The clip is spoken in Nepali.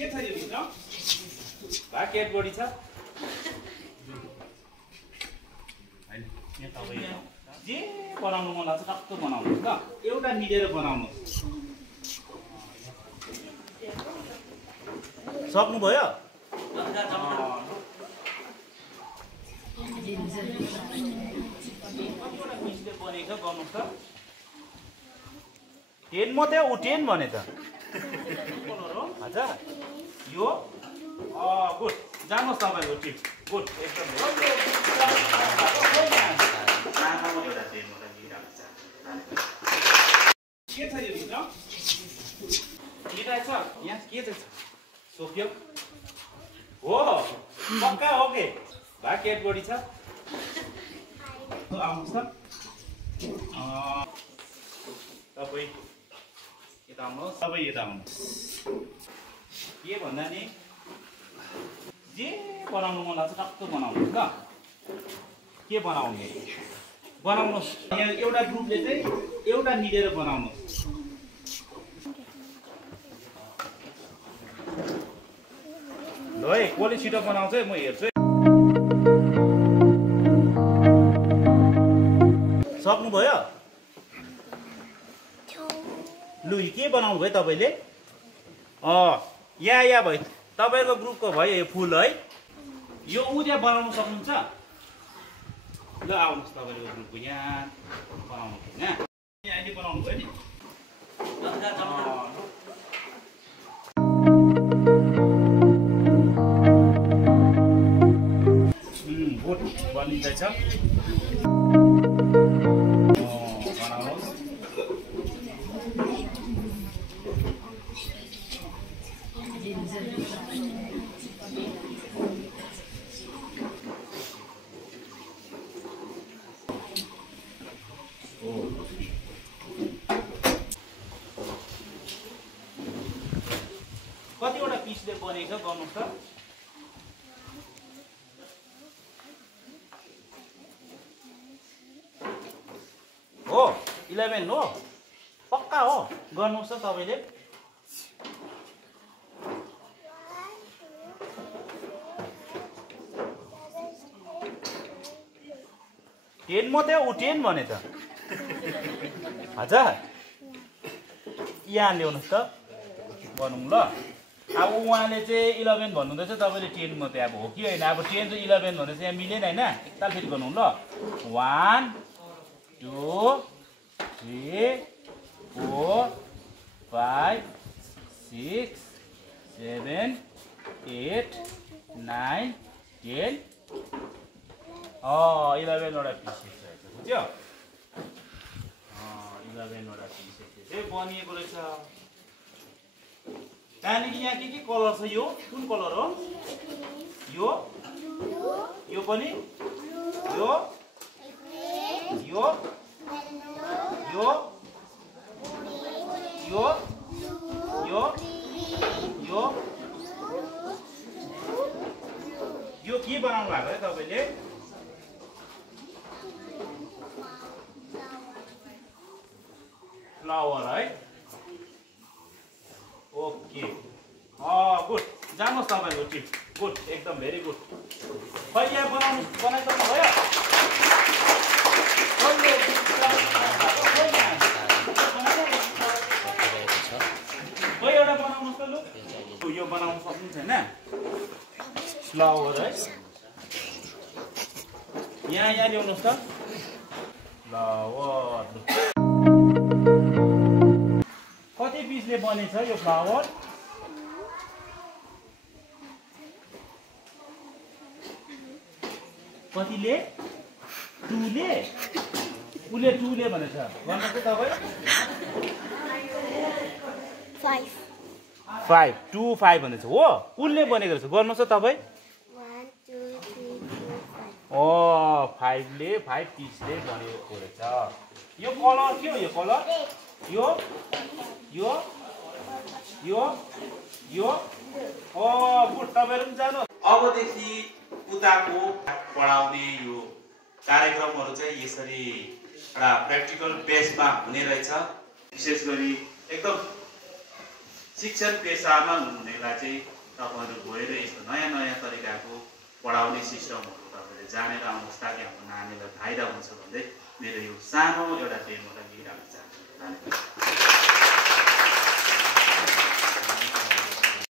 के छ यो भित्र भाकेट बडी छ हैन यहाँ तपाईँ जे बनाउनु मन लाग्छ टक्क बनाउनुहोस् ल एउटा मिलेर बनाउनुहोस् सक्नुभयो कतिवटा पिसले बनेको गर्नुहोस् त 10 मात्रै उ 10 भने त हजुर यो गुड जानुहोस् तपाईँको टिप गुड एकदम के छ यो भित्र मिठाई छ यहाँ के चाहिँ छ सोक्यो हो पक्का हो के भाकेट बडी छ आउनुहोस् त तपाईँ यता आउनुहोस् तपाईँ यता आउनुहोस् के भन्दा नि जे बनाउनु मन लाग्छ टक्क बनाउनुहोस् ल के बनाउने बनाउनुहोस् यहाँ एउटा ग्रुपले चाहिँ एउटा मिलेर बनाउनुहोस् ल है कसले छिटो बनाउँछ म हेर्छु है सक्नुभयो लु के बनाउनु भयो तपाईँले यहाँ भयो तपाईँको ग्रुपको भयो यो फुल है यो उद्या बनाउनु सक्नुहुन्छ ल आउनुहोस् तपाईँको ग्रुपको यहाँ बनाउनु होइन अहिले बनाउनु भयो नि बोट बनिँदैछ कतिवटा पिसले बनेको गर्नुहोस् त हो 11 हो पक्का हो गर्नुहोस् त तपाईँले टेन मात्रै उ 10 भने त हजुर यहाँ ल्याउनुहोस् त बनाउँ ल अब उहाँले चाहिँ 11 भन्नुहुँदैछ तपाईँले 10 मात्रै अब हो कि होइन अब 10 र 11 भने चाहिँ यहाँ मिलेन होइन एकताल फेरि गरौँ ल 1 2 3 4 5 6 7 8 9 10 11 वटा पिसेस रहेछ बुझ्यो 11 वटा पिसेस चाहिँ बनिएको रहेछ त्यहाँदेखि यहाँ के कलर छ यो कुन कलर हो यो पनि यो यो यो यो यो यो यो के बनाउनु भएको है तपाईँले फ्लावर है ओके गुड जानुहोस् तपाईँको टिप गुड एकदम भेरी गुड खै यहाँ बनाइसक्नु भयो खै एउटा बनाउनुहोस् त लु यो बनाउनु सक्नुहुन्छ होइन फ्लावर है यहाँ ल्याउनुहोस् त फ्लावर कति पिसले बनेछ यो फ्लावर कतिले 2ले उसले 2ले भनेछ गर्नुहोस् त तपाईँ 5 2 5 भनेछ हो उसले बनेको रहेछ गर्नुहोस् त तपाईँ 5 ले 5 पिसले बनेको रहेछ यो कलर के हो यो कलर यो यो यो यो गुड तपाईँहरू पनि जानु अबदेखि उताको पढाउने यो कार्यक्रमहरू चाहिँ यसरी एउटा प्र्याक्टिकल बेसमा हुने रहेछ विशेष गरी एकदम शिक्षण पेसामा हुनेलाई चाहिँ तपाईँहरू गएर यस्तो नयाँ नयाँ तरिकाको पढाउने सिस्टमहरू तपाईँले जानेर आउनुहोस् ताकि हाम्रो नानीलाई फाइदा हुन्छ भन्दै मेरो यो सानो एउटा डेमोलाई लिइराख्न चाहन्छु।